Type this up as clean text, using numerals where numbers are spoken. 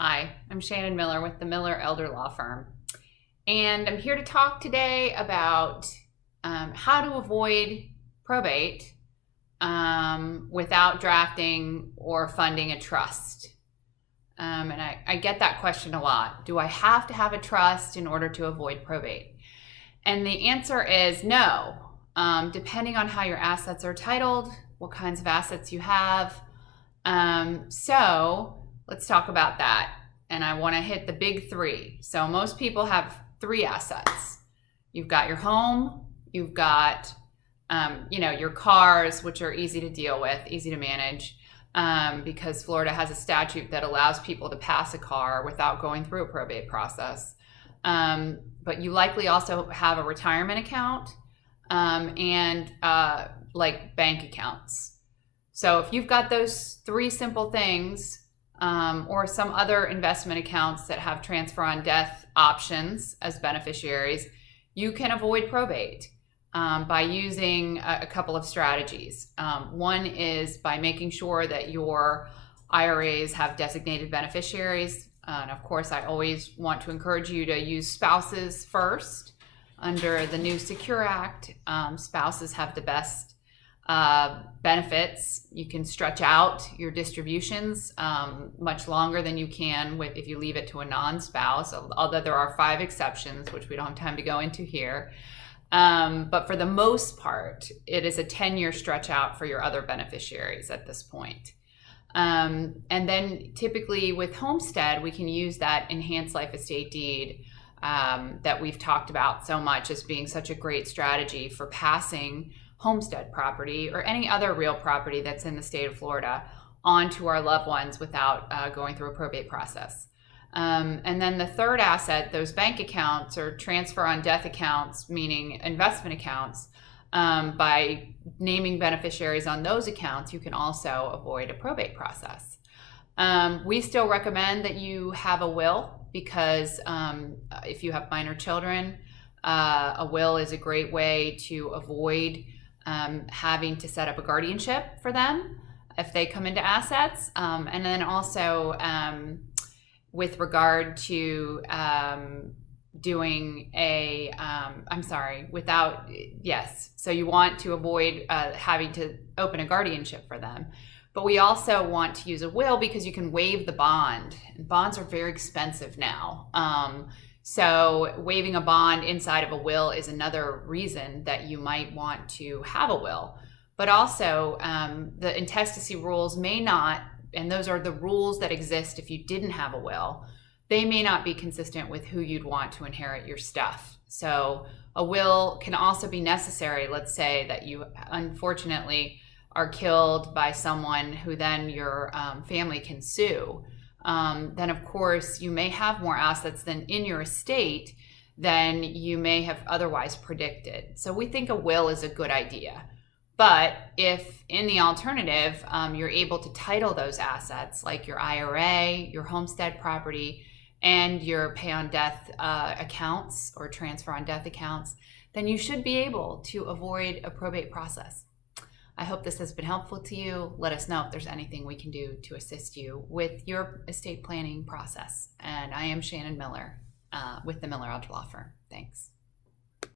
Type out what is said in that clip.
Hi, I'm Shannon Miller with the Miller Elder Law Firm, and I'm here to talk today about how to avoid probate without drafting or funding a trust. And I get that question a lot. Do I have to have a trust in order to avoid probate? And the answer is no, depending on how your assets are titled, what kinds of assets you have. So let's talk about that. And I want to hit the big three. So most people have three assets. You've got your home, you've got your cars, which are easy to deal with, easy to manage, because Florida has a statute that allows people to pass a car without going through a probate process. But you likely also have a retirement account and like bank accounts. So if you've got those three simple things, or some other investment accounts that have transfer on death options as beneficiaries, you can avoid probate by using a couple of strategies. One is by making sure that your IRAs have designated beneficiaries. And of course, I always want to encourage you to use spouses first. Under the new Secure Act, spouses have the best benefits. You can stretch out your distributions much longer than you can if you leave it to a non-spouse, although there are 5 exceptions, which we don't have time to go into here. But for the most part, it is a 10-year stretch out for your other beneficiaries at this point. And then typically with homestead, we can use that enhanced life estate deed that we've talked about so much as being such a great strategy for passing homestead property or any other real property that's in the state of Florida onto our loved ones without going through a probate process. And then the third asset, those bank accounts or transfer on death accounts, meaning investment accounts, by naming beneficiaries on those accounts, you can also avoid a probate process. We still recommend that you have a will because if you have minor children, a will is a great way to avoid having to set up a guardianship for them if they come into assets. And then also with regard to doing a, so you want to avoid having to open a guardianship for them. But we also want to use a will because you can waive the bond. And bonds are very expensive now. So waiving a bond inside of a will is another reason that you might want to have a will. But also the intestacy rules may not, and those are the rules that exist if you didn't have a will, they may not be consistent with who you'd want to inherit your stuff. So a will can also be necessary. Let's say that you unfortunately are killed by someone who then your family can sue. Then of course you may have more assets than in your estate than you may have otherwise predicted. So we think a will is a good idea. But if in the alternative, you're able to title those assets like your IRA, your homestead property, and your pay on death accounts or transfer on death accounts, then you should be able to avoid a probate process. I hope this has been helpful to you. Let us know if there's anything we can do to assist you with your estate planning process. And I am Shannon Miller with the Miller Elder Law Firm. Thanks.